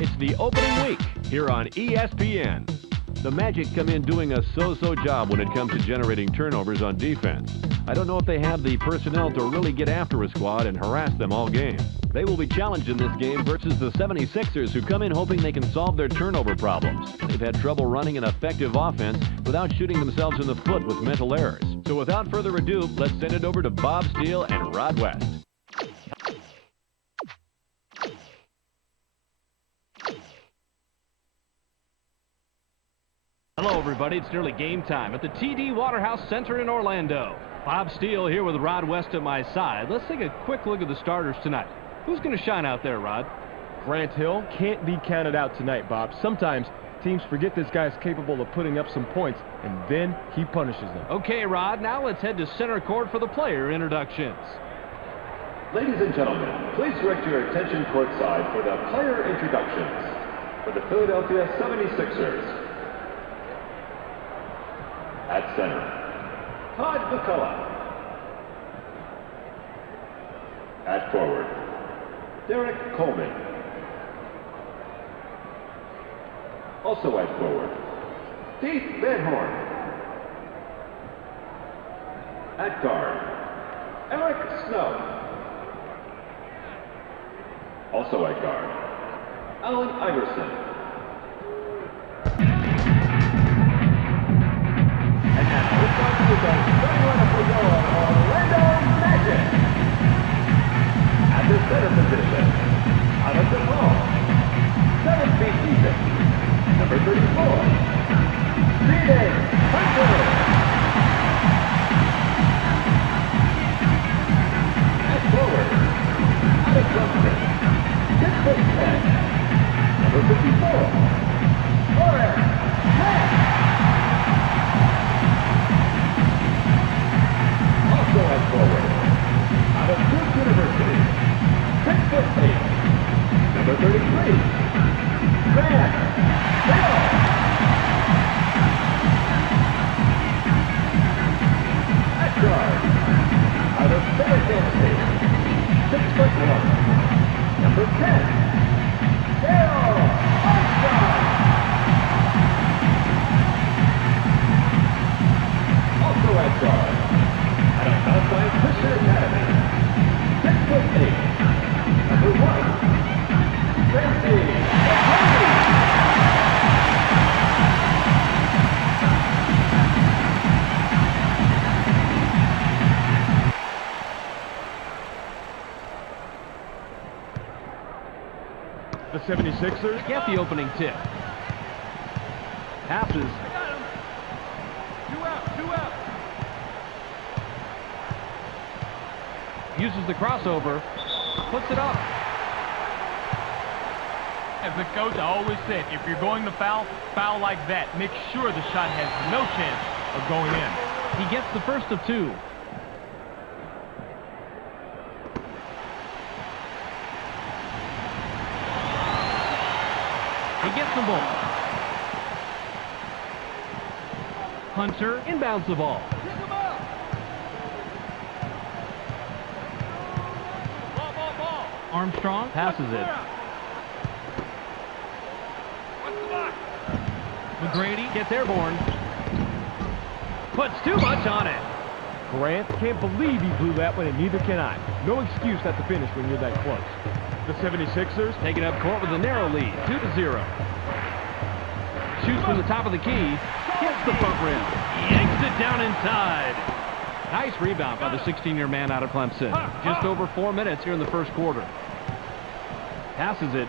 It's the opening week here on ESPN. The Magic come in doing a so-so job when it comes to generating turnovers on defense. I don't know if they have the personnel to really get after a squad and harass them all game. They will be challenged in this game versus the 76ers, who come in hoping they can solve their turnover problems. They've had trouble running an effective offense without shooting themselves in the foot with mental errors. So without further ado, let's send it over to Bob Steele and Rod West. Hello, everybody. It's nearly game time at the TD Waterhouse Center in Orlando. Bob Steele here with Rod West at my side. Let's take a quick look at the starters tonight. Who's going to shine out there, Rod? Grant Hill can't be counted out tonight, Bob. Sometimes teams forget this guy's capable of putting up some points, and then he punishes them. Okay, Rod, now let's head to center court for the player introductions. Ladies and gentlemen, please direct your attention courtside for the player introductions. For the Philadelphia 76ers, at center, Todd McCullough. At forward, Derek Coleman. Also at forward, Steve Van Horn. At guard, Eric Snow. Also at guard, Allen Iverson. And now, let's start with the starting lineup for your Orlando Magic. At the center position, out of the ball, 7 feet deep, number 34, Steven Hunter. At forward, out of Johnson, 6 foot 10, number 54, Horace Grant. Also at forward, out of Duke University, 6 foot 8, number 33, Grant Hill. At guard, out of Fairfield State, 6 foot 1, number 10, Dale Armstrong. Also at guard, out of Southside Christian Academy, 6 foot 8, number 1, Tracy McCarty. The 76ers Get the opening tip. Passes. Two out. Uses the crossover. Puts it up. As a coach, I always said, if you're going to foul like that. Make sure the shot has no chance of going in. He gets the first of 2. He gets the ball. Hunter inbounds the ball. Armstrong passes it. McGrady gets airborne. Puts too much on it. Grant can't believe he blew that one, and neither can I. No excuse at the finish when you're that close. The 76ers Taking up court with a narrow lead, 2-0. Shoots from the top of the key. Hits the front rim. Yanks it down inside. Nice rebound by the 16-year man out of Clemson. Just over 4 minutes here in the first quarter. Passes it.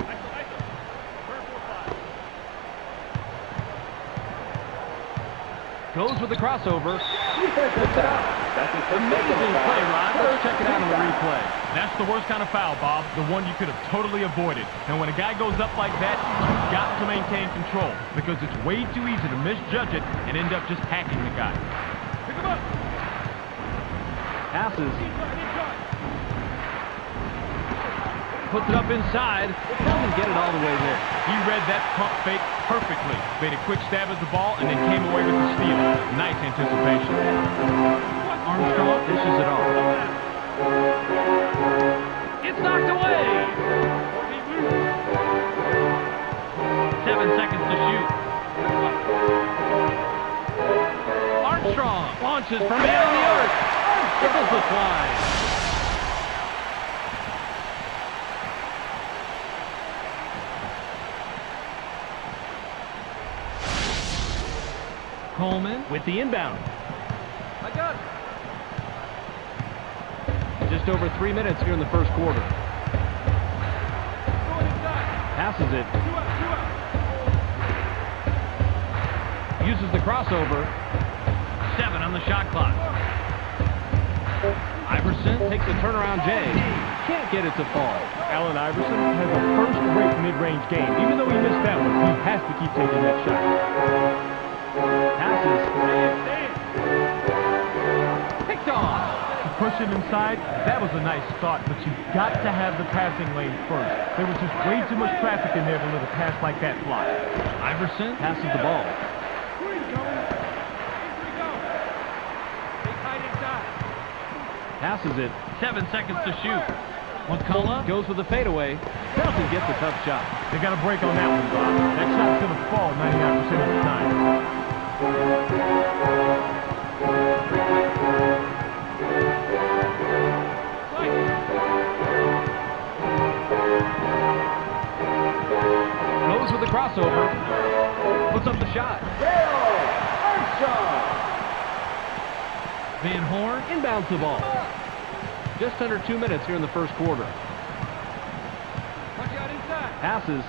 Goes with the crossover. Puts it out. Amazing play, Rod. Let's check it out on the replay. That's the worst kind of foul, Bob. The one you could have totally avoided. And when a guy goes up like that, you've got to maintain control, because it's way too easy to misjudge it and end up just hacking the guy. Pick him up. Passes. Puts it up inside. Doesn't get it all the way there. He read that pump fake perfectly. Made a quick stab at the ball and then came away with the steal. Nice anticipation. Armstrong dishes it off. It's knocked away. 7 seconds to shoot. Armstrong launches from beyond the arc. Tickles the slide. Coleman with the inbound. I got it. Just over 3 minutes here in the first quarter. Passes it. Uses the crossover. 7 on the shot clock. Iverson takes a turnaround J. Can't get it to fall. Allen Iverson has a first-rate mid-range game. Even though he missed that one, he has to keep taking that shot. Passes. Picked off. To push it inside, that was a nice thought, but you've got to have the passing lane first. There was just way too much traffic in there to let a pass like that fly. Iverson passes the ball. Passes it. 7 seconds to shoot. McCullough Goes with the fadeaway. Doesn't get the tough shot. They got a break on that one, Bob. That shot's going to fall 99% of the time. Goes with the crossover. Puts up the shot. Van Horn Inbounds the ball. Just under 2 minutes here in the first quarter. Passes.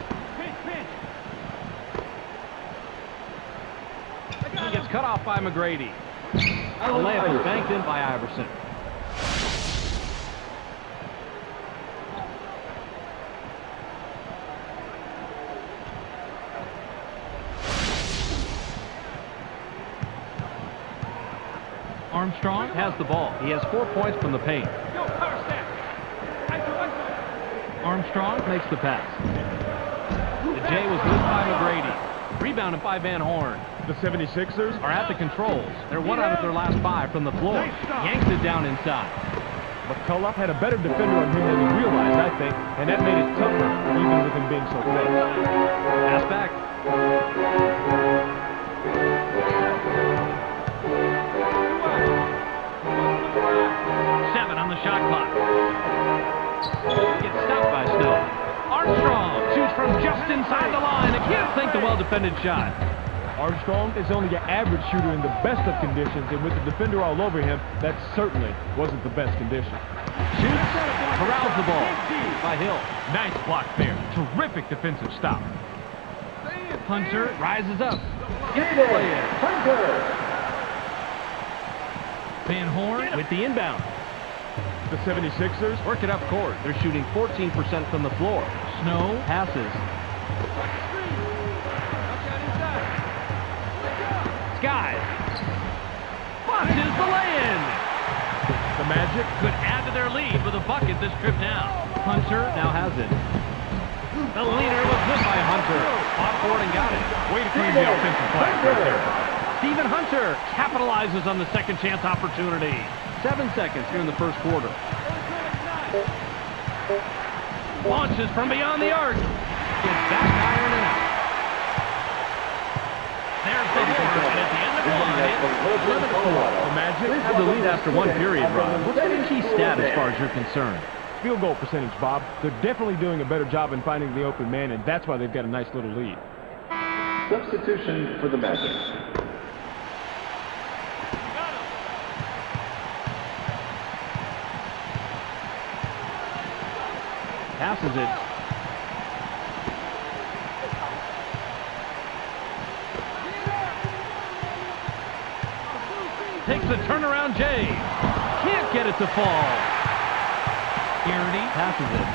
He gets cut off by McGrady. The layup is banked in by Iverson. Armstrong Has the ball. He has 4 points from the paint. Armstrong Makes the pass. The J was missed by McGrady. Rebounded by Van Horn. The 76ers Are at the controls. They're 1 out of their last 5 from the floor. Yanks it down inside. McCullough had a better defender on him than he realized, I think, and that made it tougher, even with him being so quick. Pass back. on the shot clock. Gets stopped by Snow. Armstrong shoots from just inside the line. I can't think the well-defended shot. Armstrong is only an average shooter in the best of conditions, and with the defender all over him, that certainly wasn't the best condition. Shoots, corrals the ball by Hill. Nice block there. Terrific defensive stop. Hunter Rises up. Get it, Hunter. Van Horn With the inbound. The 76ers Work it up court. They're shooting 14% from the floor. Snow Passes. Skies. Watches the lay-in. The Magic could add to their lead with a bucket this trip down. Hunter Now has it. The leader was missed by Hunter. Fought for it and got it. way to clean the offensive play right there. Stephen Hunter capitalizes on the second chance opportunity. 7 seconds here in the first quarter. Launches from beyond the arc. Gets back iron and out. There's the horn, and at the end of one, it's 11-4. The Magic Have the lead after one period, Ron. What's the key stat as far as you're concerned? field goal percentage, Bob. They're definitely doing a better job in finding the open man, and that's why they've got a nice little lead. Substitution for the Magic. Passes it. Takes a turnaround J. Can't get it to fall. Garrity Passes it.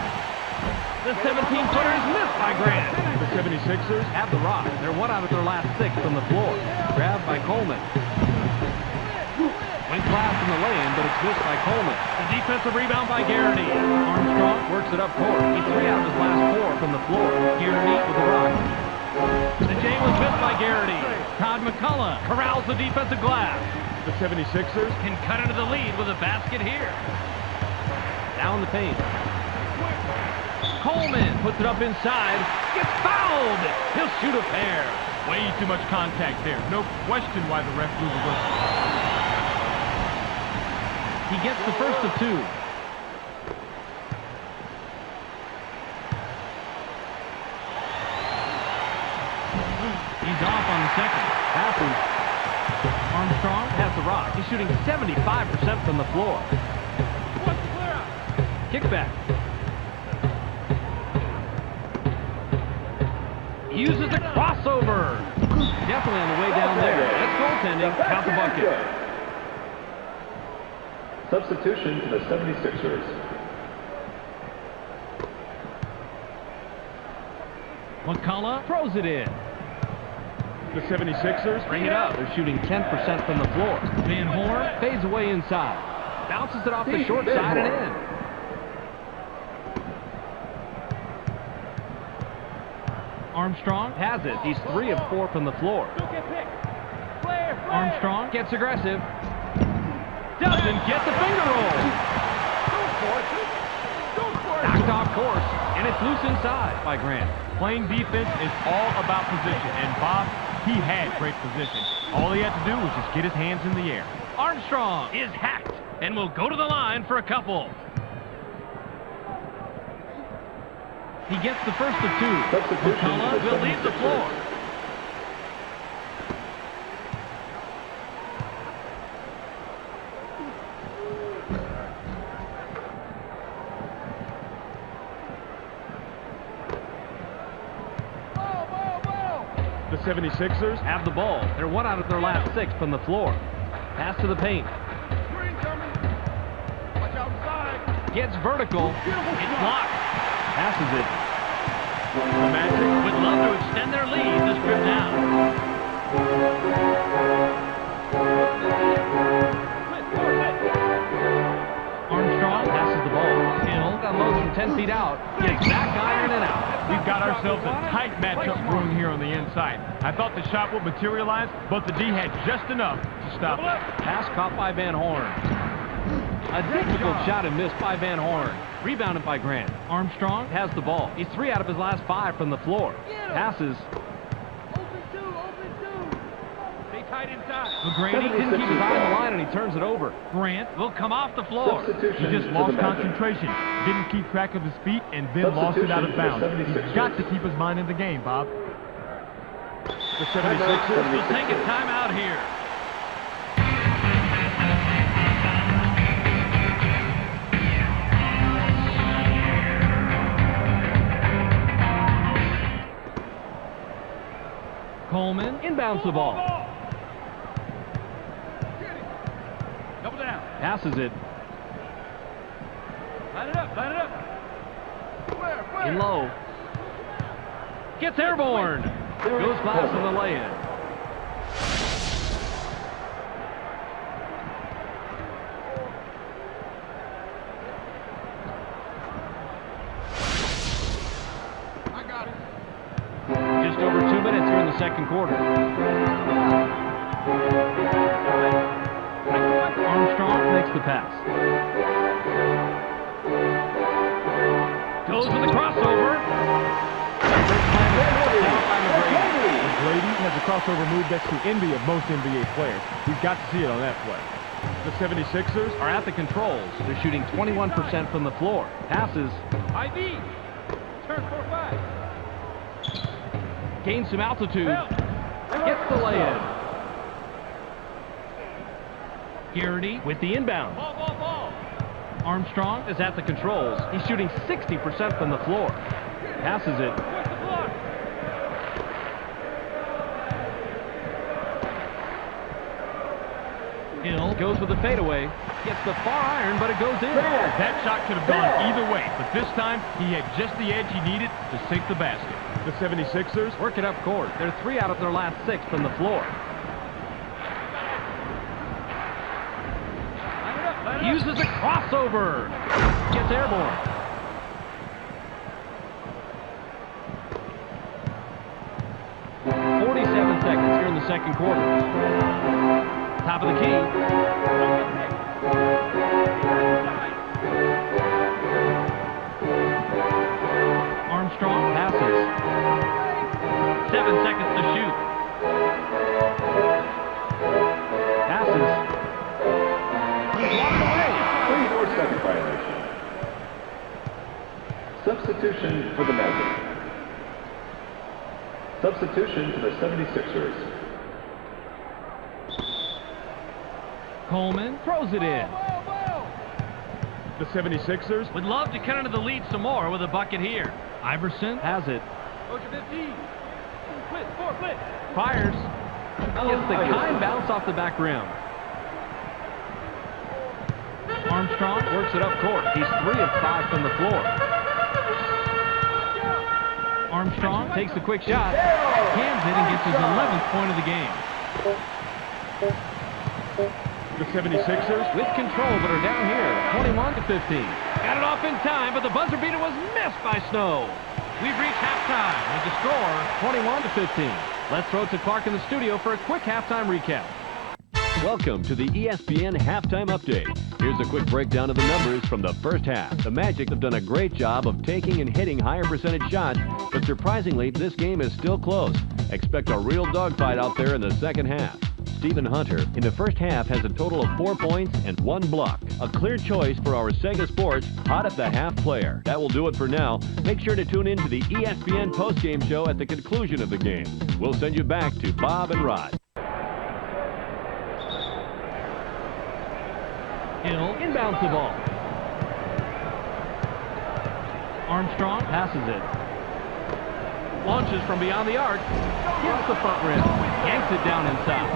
The 17-footer is missed by Grant. The 76ers Have the rock. They're 1 out of their last 6 from the floor. Grabbed by Coleman. Went glass in the lane, but it's missed by Coleman. The defensive rebound by Garrity. Armstrong works it up court. He's 3 out of his last 4 from the floor. Garrity with the rock. The J was missed by Garrity. Todd McCullough corrals the defensive glass. the 76ers can cut into the lead with a basket here. Down the paint. Coleman Coleman puts it up inside. Gets fouled. He'll shoot a pair. Way too much contact there. No question why the ref blew the whistle. He gets the first of two. He's off on the second. Passes. Armstrong has the rock. He's shooting 75% from the floor. Kickback. He uses a crossover. Definitely on the way down there. That's goaltending. Count the bucket. Substitution to the 76ers. McCullough throws it in. The 76ers Bring it up. They're shooting 10% from the floor. Van Horn fades away inside. Bounces it off the short side and in. Armstrong has it. He's 3 of 4 from the floor. Armstrong gets aggressive. Doesn't get the finger roll. Knocked off course, and it's loose inside by Grant. Playing defense is all about position, and Bob, he had great position. All he had to do was just get his hands in the air. Armstrong is hacked and will go to the line for a couple. He gets the first of two. McCullough will leave the floor. The 76ers Have the ball. They're 1 out of their last 6 from the floor. Pass to the paint. Gets vertical. It's blocked. Passes it. the Magic Would love to extend their lead this trip down. Armstrong passes the ball. Hill unloads from 10 feet out. Gets back iron and out. We've got ourselves a tight matchup brewing here on the inside. I thought the shot would materialize, but the D had just enough to stop it. Pass caught by Van Horn. A difficult shot and missed by Van Horn. Rebounded by Grant. Armstrong has the ball. He's 3 out of his last 5 from the floor. Passes. McGrady didn't keep his eye on the line, and he turns it over. Grant will come off the floor. He just lost concentration, didn't keep track of his feet, and then lost it out of bounds. He's got to keep his mind in the game, Bob. the 76ers. We'll take a timeout here. Coleman inbounds the ball. Double down. Passes it. Line it up, line it up. In low. Gets airborne. Goes past on the lay-in. Just over 2 minutes here in the second quarter. Armstrong makes the pass. Goes with the crossover. Brady has a crossover move that's the envy of most NBA players. We've got to see it on that play. The 76ers Are at the controls. They're shooting 21% from the floor. Passes. ID. Turn 4-5. Gains some altitude. Gets the lay-in. Garrity with the inbound. Ball. Armstrong is at the controls. He's shooting 60% from the floor. Passes it. Hill goes with the fadeaway. Gets the far iron, but it goes in. That shot could have gone either way, but this time he had just the edge he needed to sink the basket. the 76ers Work it up court. They're 3 out of their last 6 from the floor. Uses a crossover. Gets airborne. .47 seconds here in the second quarter. Top of the key. 7 seconds to shoot. Passes. He's walking away. 34-second violation. Substitution for the Magic. Substitution for the 76ers. Coleman throws it in. The 76ers Would love to cut into the lead some more with a bucket here. Iverson has it. fires. Gets the kind bounce off the back rim. Armstrong Works it up court. He's 3 of 5 from the floor. Armstrong Takes the quick shot. cans it and gets his 11th point of the game. The 76ers with control, but are down here, 21-15. Got it off in time, but the buzzer beater was missed by Snow. We've reached halftime with the score 21-15. Let's throw it to Clark in the studio for a quick halftime recap. Welcome to the ESPN Halftime Update. Here's a quick breakdown of the numbers from the first half. The Magic have done a great job of taking and hitting higher percentage shots, but surprisingly, this game is still close. Expect a real dogfight out there in the second half. Stephen Hunter, in the first half, has a total of 4 points and 1 block. A clear choice for our Sega Sports Hot at the Half player. That will do it for now. Make sure to tune in to the ESPN postgame show at the conclusion of the game. We'll send you back to Bob and Rod. Hill Inbounds the ball. Armstrong Passes it. Launches from beyond the arc. Hits the front rim. Yanks it down inside.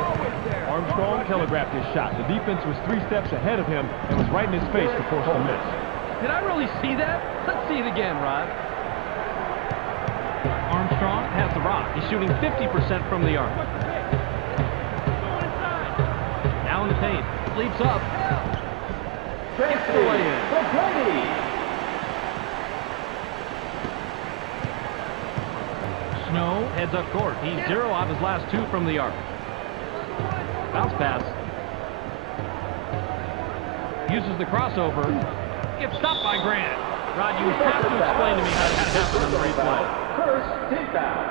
Armstrong telegraphed his shot. The defense was 3 steps ahead of him and was right in his face to force the miss. Did I really see that? Let's see it again, Rod. Armstrong Has the rock. He's shooting 50% from the arc. Now in the paint. Leaps up. Gets the lay-in. Snow Heads up court. He's 0 out of his last 2 from the arc. Bounce pass. Uses the crossover. gets stopped by Grant. Rod, you have to explain to me how that happened on the replay. First, team foul.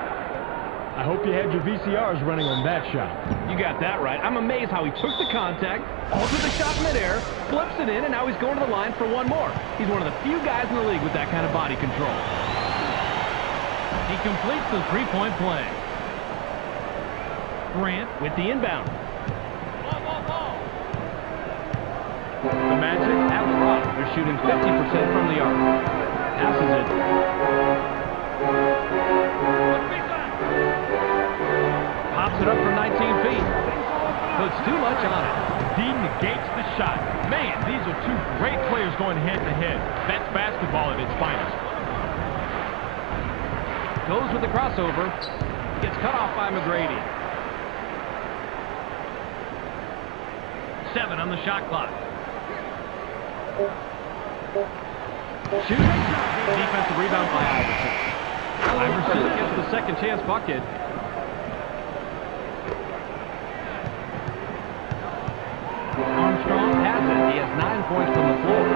I hope you had your VCRs running on that shot. You got that right. I'm amazed how he took the contact, altered the shot midair, flips it in, and now he's going to the line for one more. He's one of the few guys in the league with that kind of body control. He completes the three-point play. Grant with the inbound. The Magic at the rock. They're shooting 50% from the arc. Passes it. Pops it up from 19 feet. Puts too much on it. D negates the shot. Man, these are two great players going head-to-head. That's basketball at its finest. Goes with the crossover. Gets cut off by McGrady. 7 on the shot clock. Shooting. Defensive rebound by Iverson. Iverson gets the second chance bucket. Armstrong Has it. He has 9 points from the floor.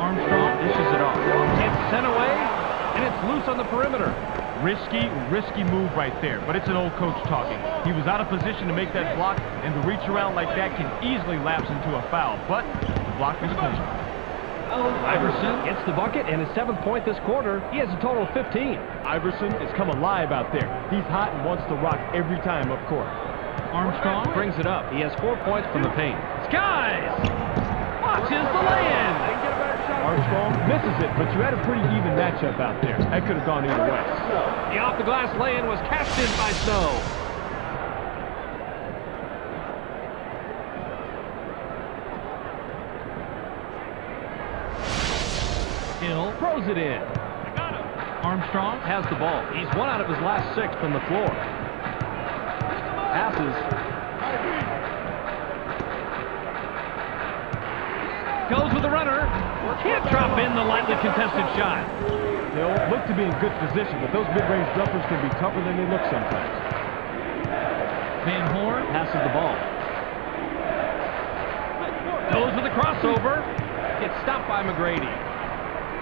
Armstrong Dishes it off. It's sent away, and it's loose on the perimeter. Risky move right there, but it's an old coach talking. He was out of position to make that block, and to reach around like that can easily lapse into a foul, but the block was clean. Iverson gets the bucket and his 7th point this quarter. He has a total of 15. Iverson has come alive out there. He's hot and wants to rock every time up court. Armstrong Brings it up. He has 4 points from the paint. Skies watches the lay-in. Armstrong misses it, but you had a pretty even matchup out there. That could have gone either way. The off-the-glass lay-in was cashed in by Snow. Hill Throws it in. Armstrong Has the ball. He's 1 out of his last 6 from the floor. Passes. goes with the runner. Can't drop in the lightly contested shot. They'll look to be in good position, but those mid-range jumpers can be tougher than they look sometimes. Van Horn Passes the ball. goes with the crossover. Gets stopped by McGrady.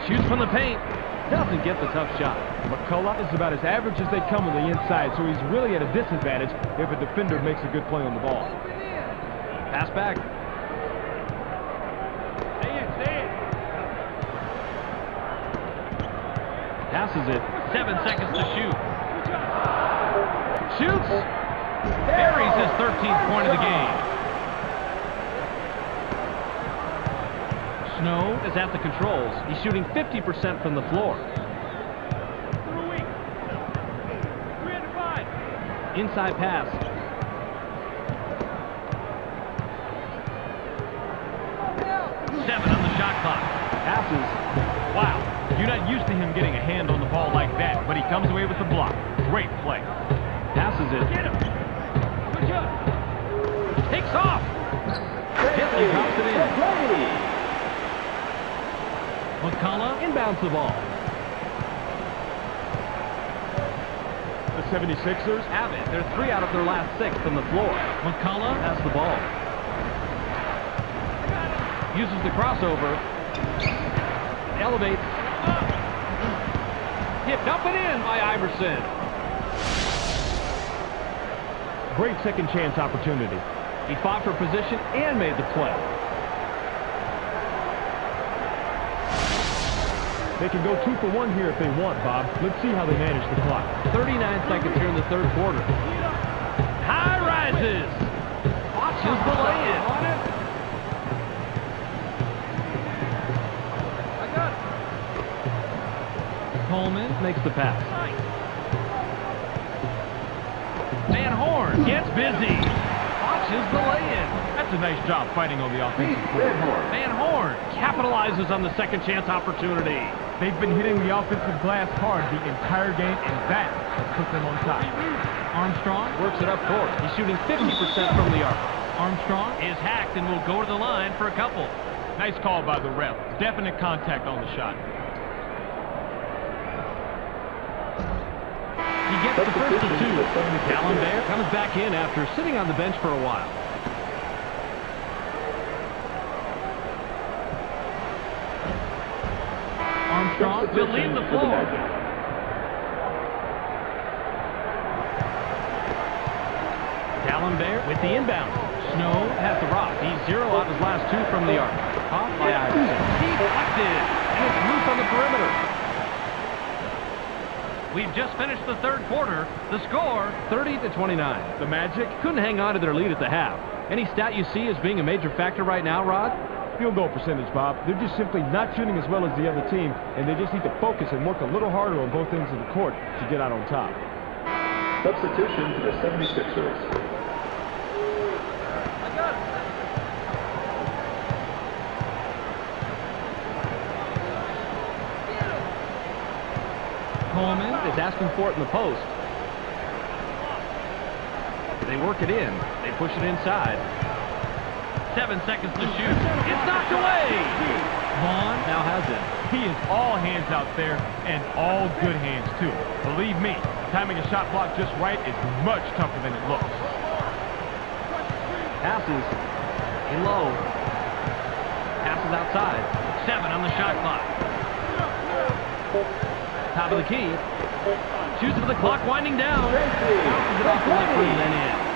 Shoots from the paint. Doesn't get the tough shot. McCullough is about as average as they come on the inside, so he's really at a disadvantage if a defender makes a good play on the ball. Pass back. Passes it. 7 seconds to shoot. Shoots. Buries his 13th point of the game. Snow is at the controls. He's shooting 50% from the floor. Inside pass. Seven on the shot clock. Passes. Wow. You're not used to him getting a hand on the ball like that, but he comes away with the block. Great play. Passes it. Get him. Good job. Takes off. Gently drops it in. McCullough. Inbounds the ball. The 76ers Have it. They're 3 out of their last 6 from the floor. McCullough. Has the ball. Uses the crossover. Elevates. Tipped up and in by Iverson. great second chance opportunity. He fought for position and made the play. They can go 2 for 1 here if they want, Bob. Let's see how they manage the clock. 39 seconds here in the third quarter. High rises. Watches the lay-in. Coleman makes the pass. Van Horn gets busy. Watches the lay-in. That's a nice job fighting on the offensive board. Van Horn capitalizes on the second chance opportunity. They've been hitting the offensive glass hard the entire game, and that has put them on top. Armstrong Works it up court. He's shooting 50% from the arc. Armstrong is hacked and will go to the line for a couple. Nice call by the ref. Definite contact on the shot. He gets the first of 2. Calendar comes back in after sitting on the bench for a while. Armstrong will leave the floor. Calendar with the inbound. Snow has the rock. He's 0 out of his last 2 from the arc. Off by Iverson. Deflected. And it's loose on the perimeter. We've just finished the third quarter. The score, 30-29. The Magic, Couldn't hang on to their lead at the half. Any stat you see as being a major factor right now, Rod? field goal percentage, Bob. They're just simply not shooting as well as the other team, and they just need to focus and work a little harder on both ends of the court to get out on top. Substitution for the 76ers. Coleman is asking for it in the post. They work it in. They push it inside. 7 seconds to shoot. It's knocked away. Vaughn now has it. He is all hands out there, and all good hands, too. Believe me, timing a shot block just right is much tougher than it looks. Passes. In low. Passes outside. 7 on the shot clock. Top of the key. Shoots with the clock winding down. Bounces it off the left rim then in.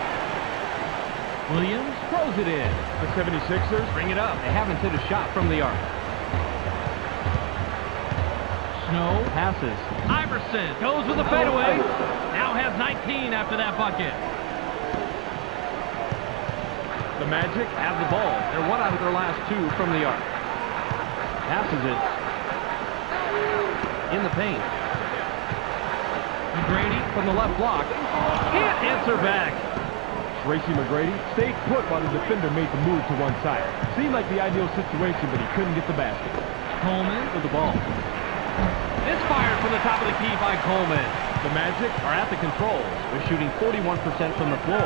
Williams throws it in. The 76ers Bring it up. They haven't hit a shot from the arc. Snow passes. Iverson goes with a fadeaway. Now has 19 after that bucket. The Magic Have the ball. They're 1 out of their last 2 from the arc. Passes it. In the paint. McGrady From the left block. Can't answer back. Tracy McGrady stayed put while the defender made the move to one side. Seemed like the ideal situation, but he couldn't get the basket. Coleman with the ball. Misfired from the top of the key by Coleman. The Magic Are at the controls. They're shooting 41% from the floor.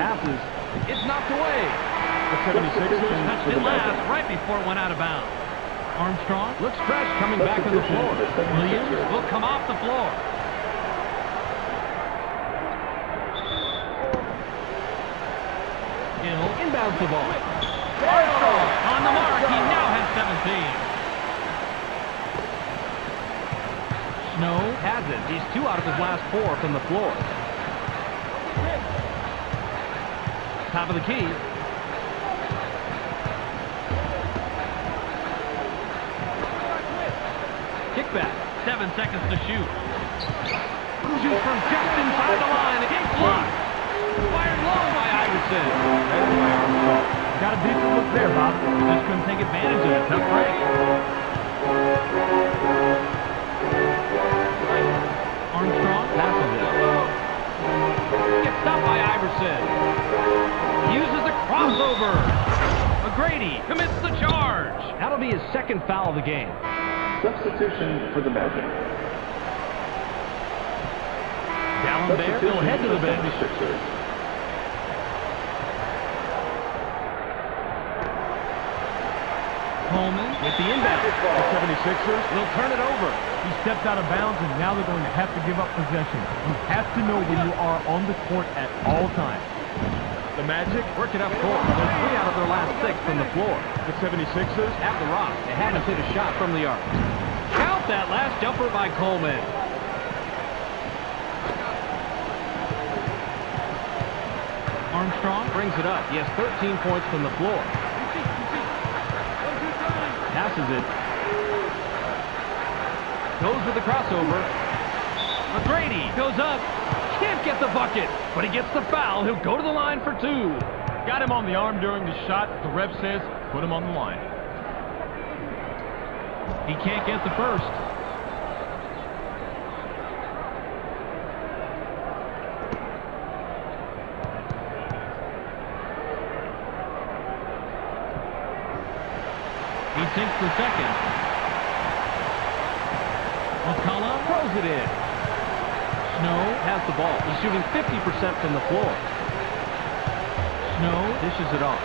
Passes. It's knocked away. the 76ers touched it last right before it went out of bounds. Armstrong Looks fresh coming back on the floor. Williams will come off the floor. Inbounds the ball. On the mark, he now has 17. He's 2 out of his last 4 from the floor. Top of the key. Kickback. 7 seconds to shoot. Shoots from just inside the line. Against block. Fired long by Iverson. Got a decent look there, Bob. Just couldn't take advantage of it. Tough break. Armstrong passes it. Gets stopped by Iverson. Uses the crossover. McGrady commits the charge. That'll be his 2nd foul of the game. Substitution for the Magic. Down there, he'll head to the bench. 76ers. Coleman with the inbound. The 76ers, He'll turn it over. he stepped out of bounds, and now they're going to have to give up possession. You have to know where you are on the court at all times. The Magic, Work it up court. They're 3 out of their last 6 from the floor. the 76ers, At the rock, they haven't hit a shot from the arc. Count that last jumper by Coleman. Armstrong brings it up. He has 13 points from the floor. Passes it. Goes with the crossover. McGrady goes up. Can't get the bucket, but he gets the foul. He'll go to the line for 2. Got him on the arm during the shot. The ref says, put him on the line. He can't get the first. He sinks the second. McCullough throws it in. Snow has the ball. He's shooting 50% from the floor. Snow dishes it off.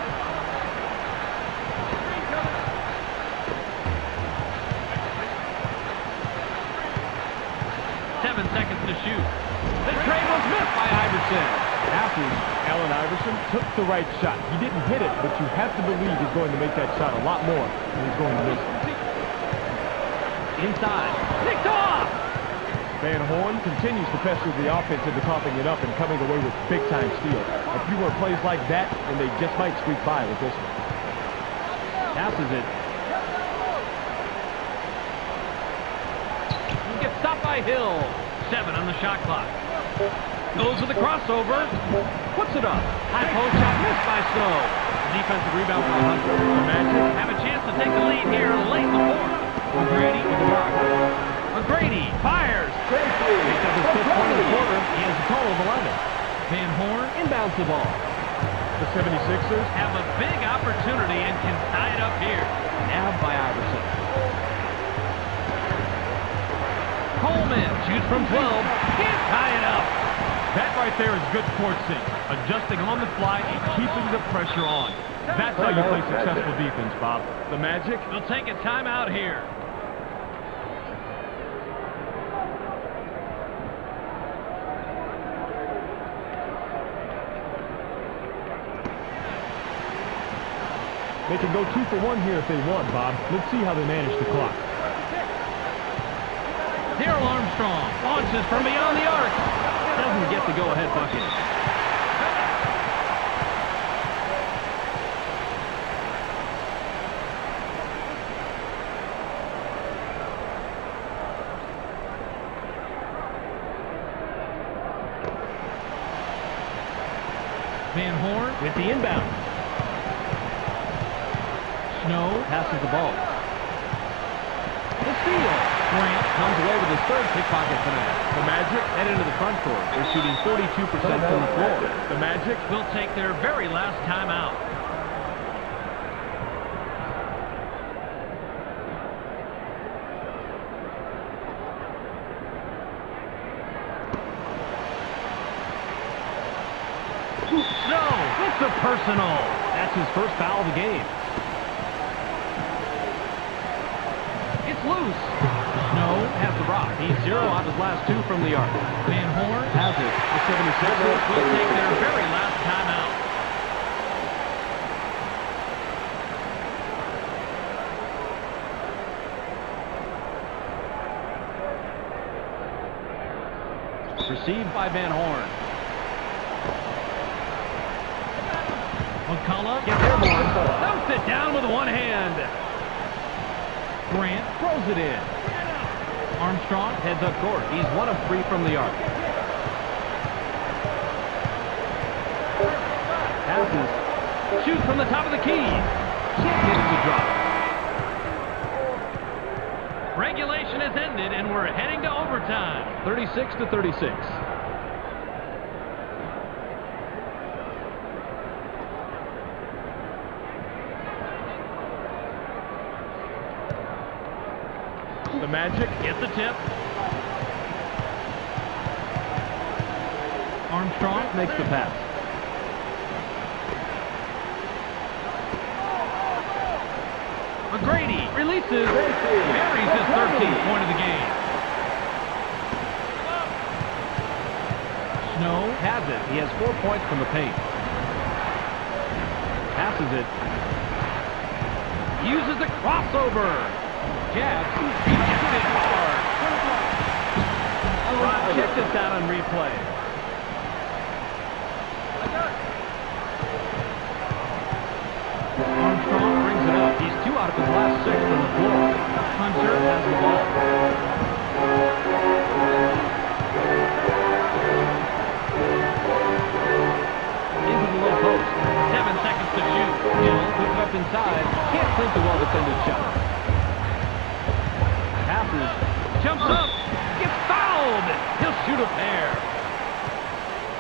Seven seconds to shoot. The trade was missed by Iverson. passes. Allen Iverson took the right shot. He didn't hit it, but you have to believe he's going to make that shot a lot more than he's going to miss it. Inside. Picked off! Van Horn continues to pester the offense into coughing it up and coming away with big-time steals. A few more plays like that, and they just might squeak by with this one. Passes it. Gets stopped by Hill. 7 on the shot clock. Goes with the crossover. Puts it up. High post shot missed by Snow. Defensive rebound by Hunter. The Magic have a chance to take the lead here late in the fourth. McGrady with the rock. McGrady fires. Picked up his 5th point of the quarter. He has a total of 11. Van Horn inbounds the ball. The 76ers Have a big opportunity and can tie it up here. Nabbed by Iverson. Coleman shoots from 12. Can't tie it up. That right there is good court sync. Adjusting on the fly and keeping the pressure on. That's how you play successful defense, Bob. The Magic We'll take a timeout here. They can go 2 for 1 here if they want, Bob. Let's see how they manage the clock. Darrell Armstrong launches from beyond the arc. Doesn't get the go-ahead bucket. Van Horn with the inbound. Snow passes the ball. The steal. Grant comes away with his 3rd pickpocket tonight. The Magic Head into the front court. They're shooting 42% from the floor. The Magic Will take their very last timeout. Snow gets a personal. That's his 1st foul of the game. It's loose. Snow has the rock. He's 0 out of his last 2 from the arc. Van Horn has it. The 76ers will take their very last timeout. received by Van Horn. McCullough gets airborne. Dumps it down with one hand. Grant throws it in. Armstrong heads up court. He's 1 of 3 from the arc. Passes. Shoots from the top of the key. Can't get it to drop. Regulation has ended, and we're heading to overtime. 36-36. The Magic Get the tip. Armstrong makes the pass. McGrady releases. Buries his 13th point of the game. Snow has it. He has 4 points from the paint. Passes it. Uses the crossover. Jabs. Rejected hard. Rod checked this out on replay. Armstrong brings it up. He's 2 out of his last 6 from the floor. Hunter has the ball. Into the low post. 7 seconds to shoot. Hill puts it up inside. Can't sink the well-defended shot. Passes. Jumps up. Gets fouled. He'll shoot a pair.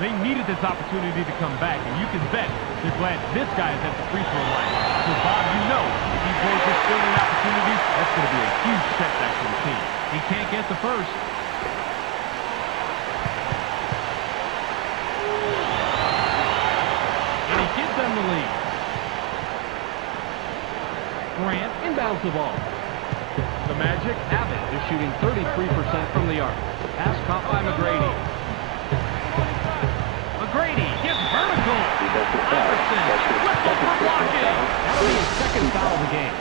They needed this opportunity to come back, and you can bet they're glad this guy is at the free throw line. So, Bob, you know, if he blows this scoring opportunity, that's going to be a huge setback for the team. He can't get the first. And he gives them the lead. Grant inbounds the ball. The Magic Abbott is shooting 33% from the arc. Pass caught by McGrady. McGrady gets vertical. Iverson whistle for blocking. That'll be his 2nd foul of the game.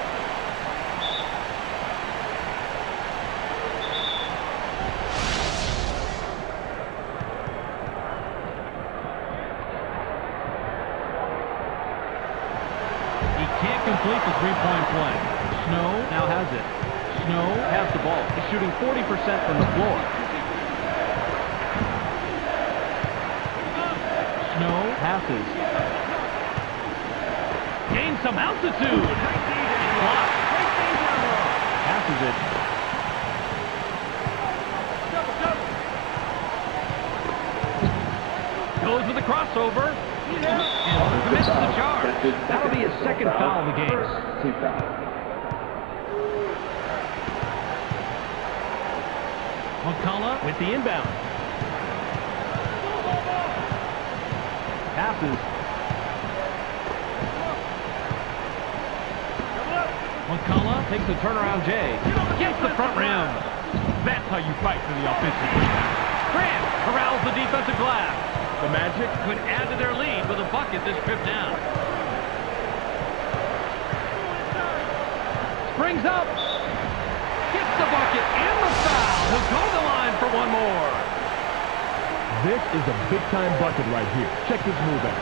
He can't complete the three-point play. Snow now has it. Snow has the ball. He's shooting 40% from the floor. Snow passes. Gains some altitude. Blocked. Passes it. Goes with the crossover. And commits the charge. That'll be his 2nd foul of the game. McCullough with the inbound. Passes. McCullough takes a turnaround J. Gets the front rim. That's how you fight for the offensive rebound. Grant corrals the defensive glass. The Magic Could add to their lead with a bucket this trip down. Springs up. Gets the bucket and the foul. He'll go to the line for one more. This is a big-time bucket right here. Check this move out.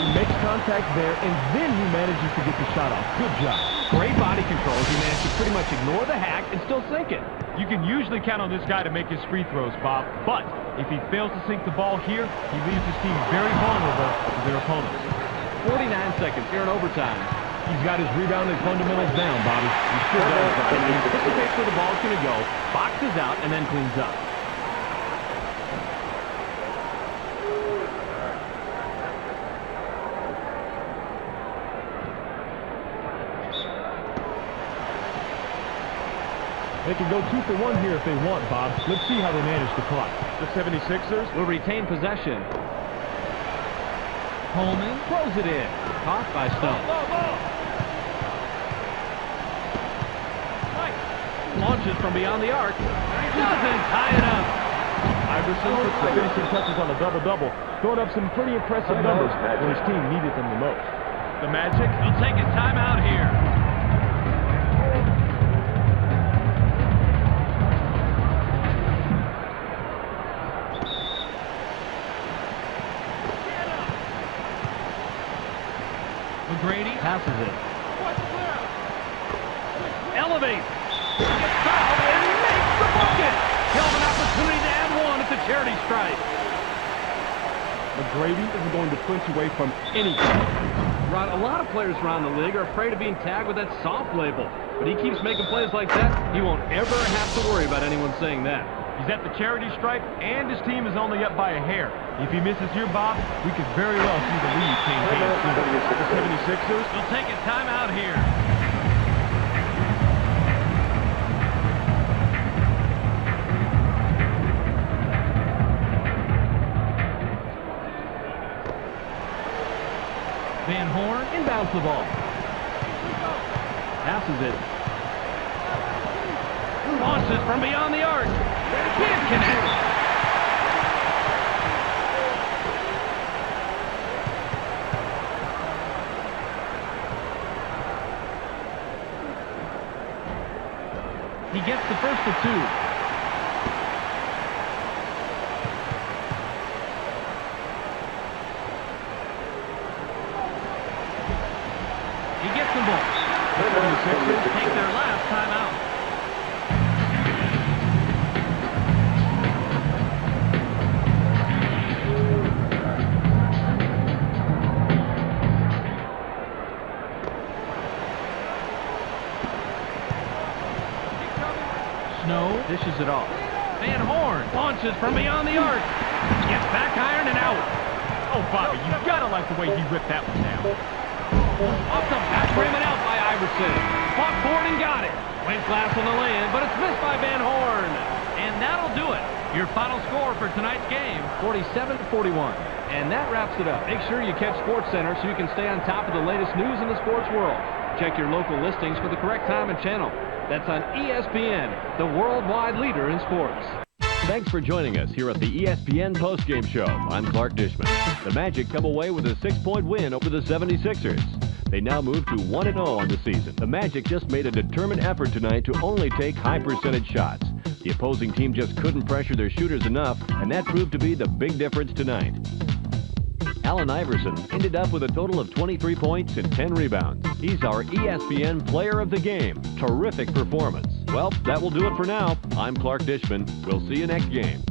He makes contact there, and then he manages to get the shot off. Good job. Great body control. He managed to pretty much ignore the hack and still sink it. You can usually count on this guy to make his free throws, Bob, but if he fails to sink the ball here, he leaves his team very vulnerable to their opponents. 49 seconds here in overtime. He's got his rebound and fundamentals down, Bobby. He sure does. He anticipates where the ball's going to go, boxes out, and then cleans up. They can go 2 for 1 here if they want, Bob. Let's see how they manage the clock. The 76ers will retain possession. Coleman throws it in. Caught by Stone. Launches from beyond the arc. Doesn't tie it up. Iverson puts the finishing touches on a double-double, throwing up some pretty impressive numbers when his team needed them the most. The Magic will take a timeout here. Brady. Passes it. Elevates. Gets fouled and makes the bucket. He'll have an opportunity to add one at the charity stripe. McGrady isn't going to flinch away from anything. Rod, a lot of players around the league are afraid of being tagged with that soft label. But he keeps making plays like that, he won't ever have to worry about anyone saying that. He's at the charity stripe, and his team is only up by a hair. If he misses here, Bob, we could very well see the lead change hands. The 76ers. We'll take a timeout here. Van Horn inbounds the ball. Passes it. Launches from beyond the arc. Can't connect. He gets the first of two. He gets the ball. The Sixers take their last timeout. Snow dishes it off. Van Horn launches from beyond the arc. Gets back iron and out. Oh, Bobby, you've got to like the way he ripped that one down. Off the back rim and out by Iverson. Fought forward and got it. Went glass on the lay-in, but it's missed by Van Horn. And that'll do it. Your final score for tonight's game, 47-41. And that wraps it up. Make sure you catch SportsCenter so you can stay on top of the latest news in the sports world. Check your local listings for the correct time and channel. That's on ESPN, the worldwide leader in sports. Thanks for joining us here at the ESPN Postgame Show. I'm Clark Dishman. The Magic come away with a 6-point win over the 76ers. They now move to 1-0 on the season. The Magic just made a determined effort tonight to only take high-percentage shots. The opposing team just couldn't pressure their shooters enough, and that proved to be the big difference tonight. Allen Iverson ended up with a total of 23 points and 10 rebounds. He's our ESPN Player of the Game. Terrific performance. Well, that will do it for now. I'm Clark Dishman. We'll see you next game.